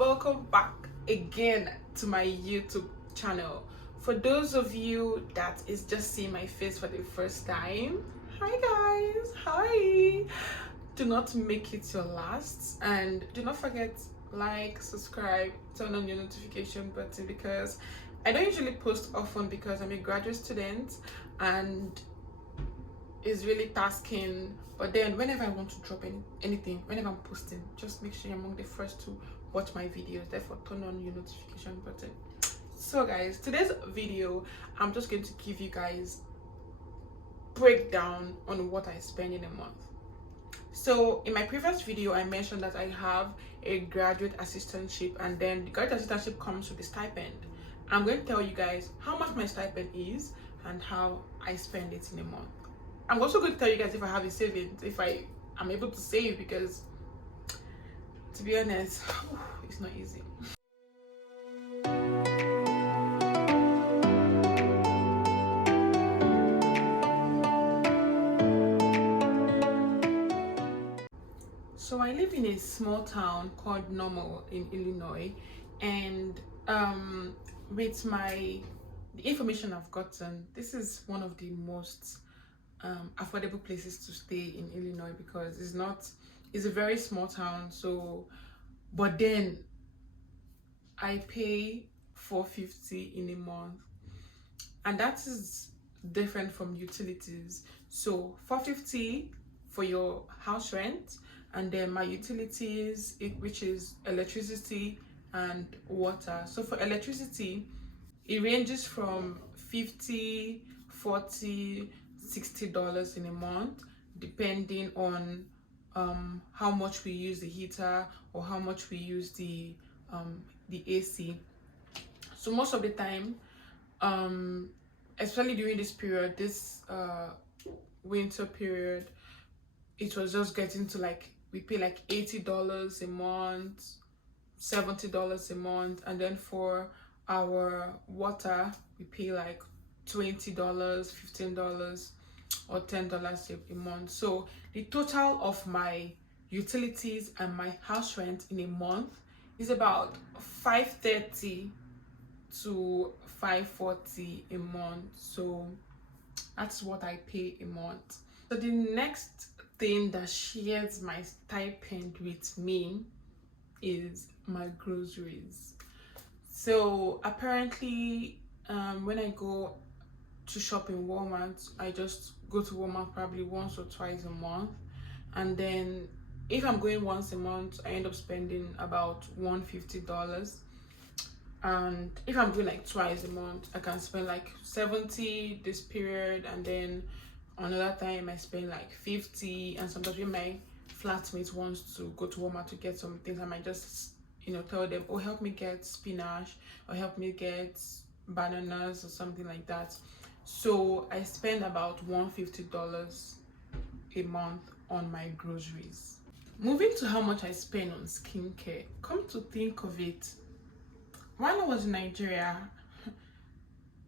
welcome back again to my YouTube channel. For those of you that is just seeing my face for the first time, hi guys, hi. Do not make it your last, and do not forget like, subscribe, turn on your notification button, because I don't usually post often because I'm a graduate student and it's really tasking. But then whenever I want to drop anything, whenever I'm posting, just make sure you're among the first to watch my videos. Therefore, turn on your notification button. So guys, today's video, I'm just going to give you guys breakdown on what I spend in a month. So in my previous video, I mentioned that I have a graduate assistantship, and then the graduate assistantship comes with a stipend. I'm going to tell you guys how much my stipend is and how I spend it in a month. I'm also going to tell you guys if I have a savings, if I am able to save, because to be honest, it's not easy. So I live in a small town called Normal in Illinois, and with the information I've gotten, this is one of the most affordable places to stay in Illinois, because it's a very small town. So but then I pay $450 in a month, and that is different from utilities. So $450 for your house rent, and then my utilities, which is electricity and water. So for electricity, it ranges from 50, 40, $60 in a month, depending on how much we use the heater or how much we use the AC. So most of the time, especially during this period, this winter period, it was just getting to like, we pay like $80 a month, $70 a month, and then for our water we pay like $20, $15 or $10 a month. So the total of my utilities and my house rent in a month is about $530 to $540 a month. So that's what I pay a month. So the next thing that shares my stipend with me is my groceries. So apparently, when I go to shop in Walmart, I just go to Walmart probably once or twice a month, and then if I'm going once a month, I end up spending about $150. And if I'm doing like twice a month, I can spend like 70 this period, and then another time I spend like 50. And sometimes when my flatmate wants to go to Walmart to get some things, I might just tell them, oh, help me get spinach, or help me get bananas, or something like that. So I spend about $150 a month on my groceries. Moving to how much I spend on skincare, come to think of it, while I was in Nigeria,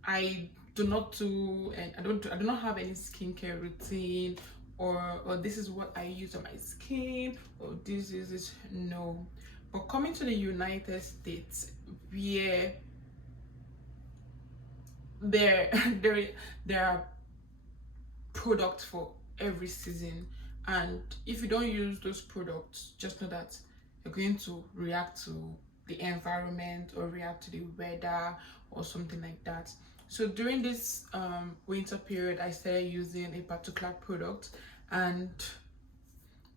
I do not have any skincare routine, or this is what I use on my skin, or this is it. No. But coming to the United States, where there are products for every season, and if you don't use those products, just know that you're going to react to the environment or react to the weather or something like that. So during this winter period, I started using a particular product, and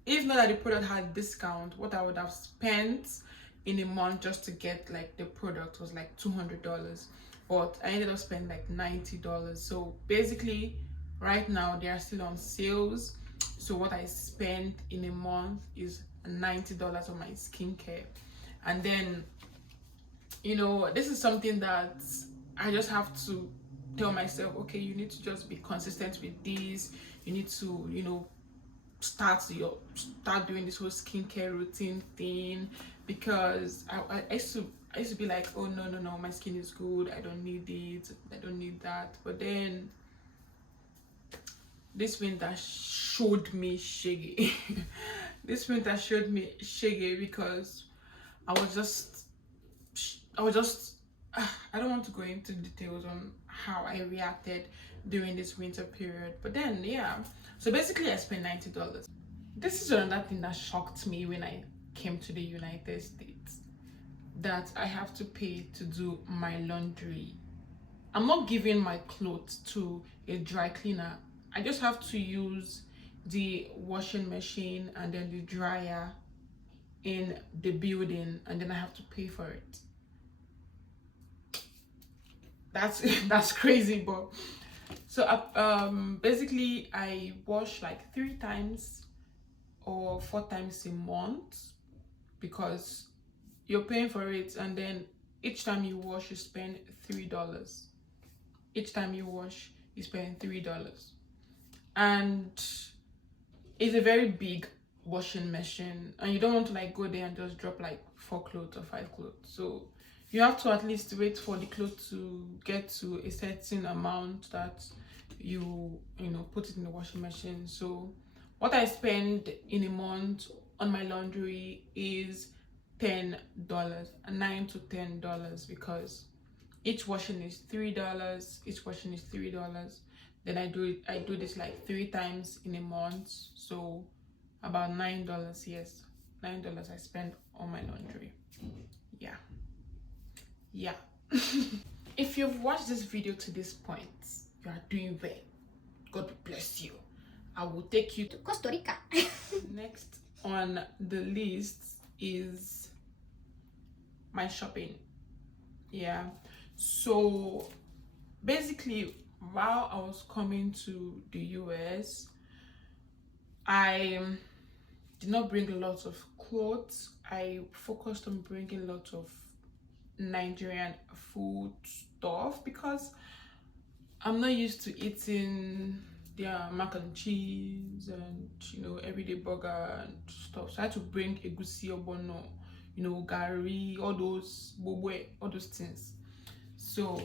if not that the product had discount, what I would have spent in a month just to get like the product was like $200, but I ended up spending like $90. So basically right now they are still on sales, so what I spend in a month is $90 on my skincare. And then this is something that I just have to tell myself, okay, you need to just be consistent with this. You need to start doing this whole skincare routine thing, because I used to be like, oh, no, my skin is good, I don't need it, I don't need that. But then this winter showed me shaggy. This winter showed me shaggy, because I was just I was just I don't want to go into details on how I reacted during this winter period, but then yeah, so basically I spent $90. This is another thing that shocked me when I came to the United States, that I have to pay to do my laundry. I'm not giving my clothes to a dry cleaner. I just have to use the washing machine and then the dryer in the building, and then I have to pay for it. That's that's crazy, but so basically I wash like 3 times or 4 times a month, because you're paying for it, and then each time you wash you spend $3. Each time you wash you spend $3, and it's a very big washing machine, and you don't want to like go there and just drop like 4 clothes or 5 clothes. So you have to at least wait for the clothes to get to a certain amount that you know put it in the washing machine. So what I spend in a month on my laundry is $10, $9 to $10, because each washing is $3. Each washing is $3. Then I do this like 3 times in a month, so about $9. Yes, $9 I spend on my laundry. Yeah, yeah. If you've watched this video to this point, you are doing well. God bless you. I will take you to Costa Rica. Next on the list is my shopping. Yeah, so basically while I was coming to the US, I did not bring a lot of clothes. I focused on bringing a lot of Nigerian food stuff, because I'm not used to eating their mac and cheese and everyday burger and stuff. So I had to bring egusi, obono, gari, all those bobe, all those things. So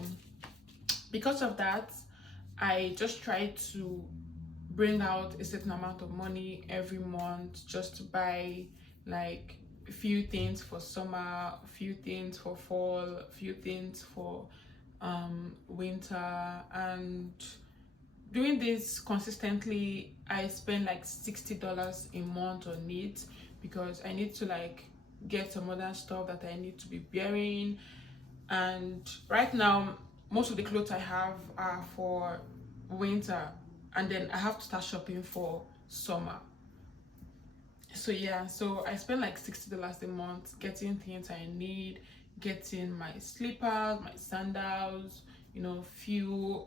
because of that, I just try to bring out a certain amount of money every month just to buy like a few things for summer, a few things for fall, a few things for winter. And doing this consistently, I spend like $60 a month on it, because I need to like get some other stuff that I need to be wearing. And right now most of the clothes I have are for winter, and then I have to start shopping for summer. So yeah, so I spend like $60 a month getting things I need, getting my slippers, my sandals, few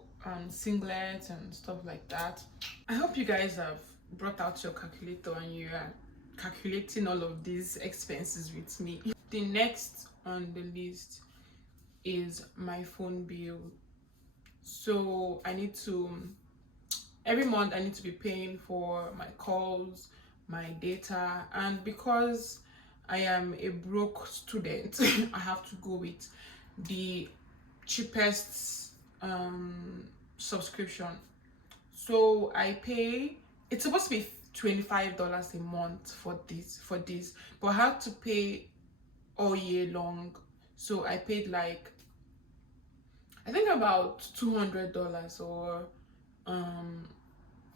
singlets and stuff like that. I hope you guys have brought out your calculator and you are calculating all of these expenses with me. The next on the list is my phone bill. So I need to, every month I need to be paying for my calls, my data, and because I am a broke student, I have to go with the cheapest subscription. So I pay, it's supposed to be $25 a month for this, but I had to pay all year long. So I paid like, I think about $200 or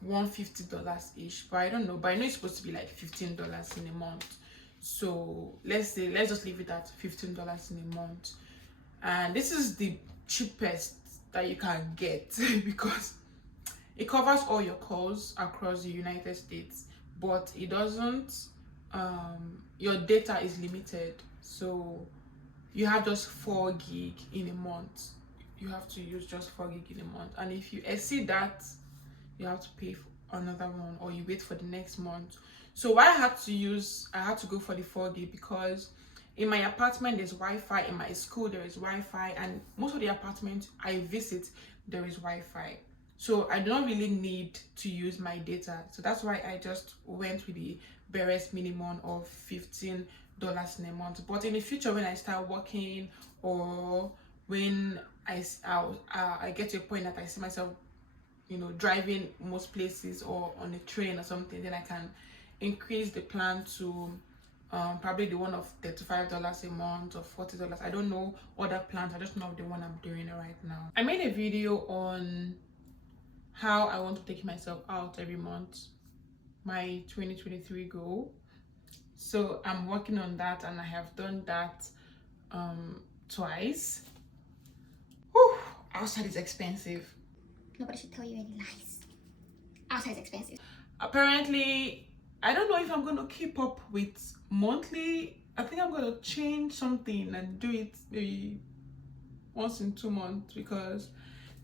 $150 ish, but I don't know. But I know it's supposed to be like $15 in a month. So let's just leave it at $15 in a month. And this is the cheapest that you can get because it covers all your calls across the United States, but it doesn't. Your data is limited, so you have just 4 gig in a month. You have to use just 4 gig in a month, and if you exceed that, you have to pay for another one, or you wait for the next month. So why I had to go for the 4 gig, because in my apartment there's Wi-Fi, in my school there is Wi-Fi, and most of the apartments I visit there is Wi-Fi. So I don't really need to use my data. So that's why I just went with the barest minimum of $15 in a month. But in the future, when I start working, or when I get to a point that I see myself driving most places or on a train or something, then I can increase the plan to probably the one of $35 a month or $40. I don't know other plans. I just know the one I'm doing right now. I made a video on how I want to take myself out every month, my 2023 goal. So I'm working on that, and I have done that twice. Whew, outside is expensive. Nobody should tell you any lies. Outside is expensive. Apparently, I don't know if I'm going to keep up with monthly. I think I'm going to change something and do it maybe once in 2 months, because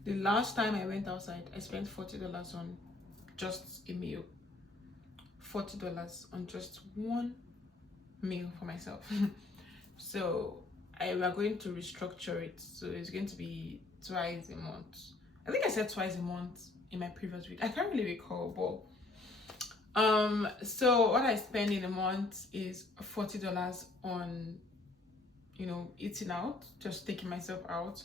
the last time I went outside, I spent $40 on just a meal. $40 on just one meal for myself. So we are going to restructure it. So it's going to be twice a month. I think I said twice a month in my previous video. I can't really recall, but so what I spend in a month is $40 on, you know, eating out, just taking myself out.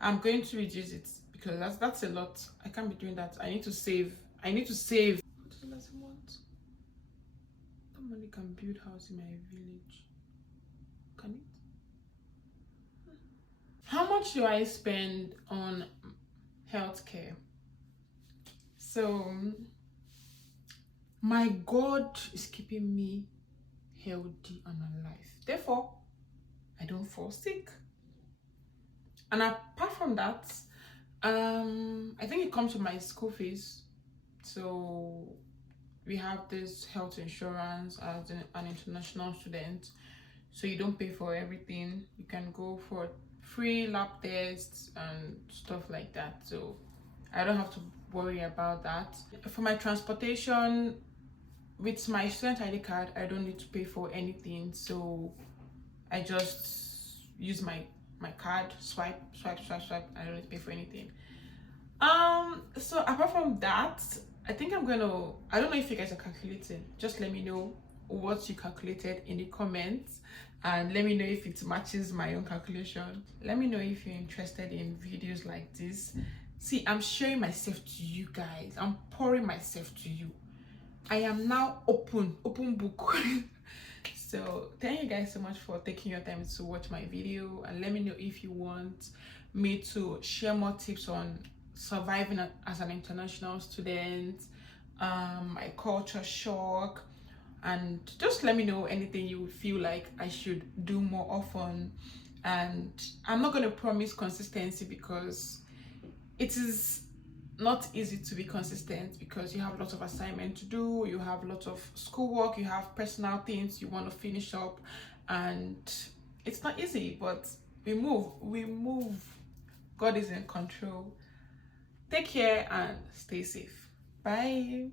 I'm going to reduce it because that's a lot. I can't be doing that. I need to save $40 a month. That money can build house in my village. Can it? How much do I spend on healthcare? So my God is keeping me healthy and alive. Therefore, I don't fall sick. And apart from that, I think it comes to my school fees. So we have this health insurance as an international student. So you don't pay for everything. You can go for free lab tests and stuff like that. So I don't have to worry about that. For my transportation, with my student ID card, I don't need to pay for anything. So I just use my card, swipe. I don't need to pay for anything. So apart from that, I think I don't know if you guys are calculating. Just let me know what you calculated in the comments, and let me know if it matches my own calculation. Let me know if you're interested in videos like this. See, I'm sharing myself to you guys. I'm pouring myself to you. I am now open book. So thank you guys so much for taking your time to watch my video, and let me know if you want me to share more tips on surviving as an international student, my culture shock, and just let me know anything you feel like I should do more often. And I'm not going to promise consistency because it is not easy to be consistent, because you have lots of assignment to do, you have lots of schoolwork, you have personal things you want to finish up, and it's not easy, but we move. God is in control. Take care and stay safe. Bye.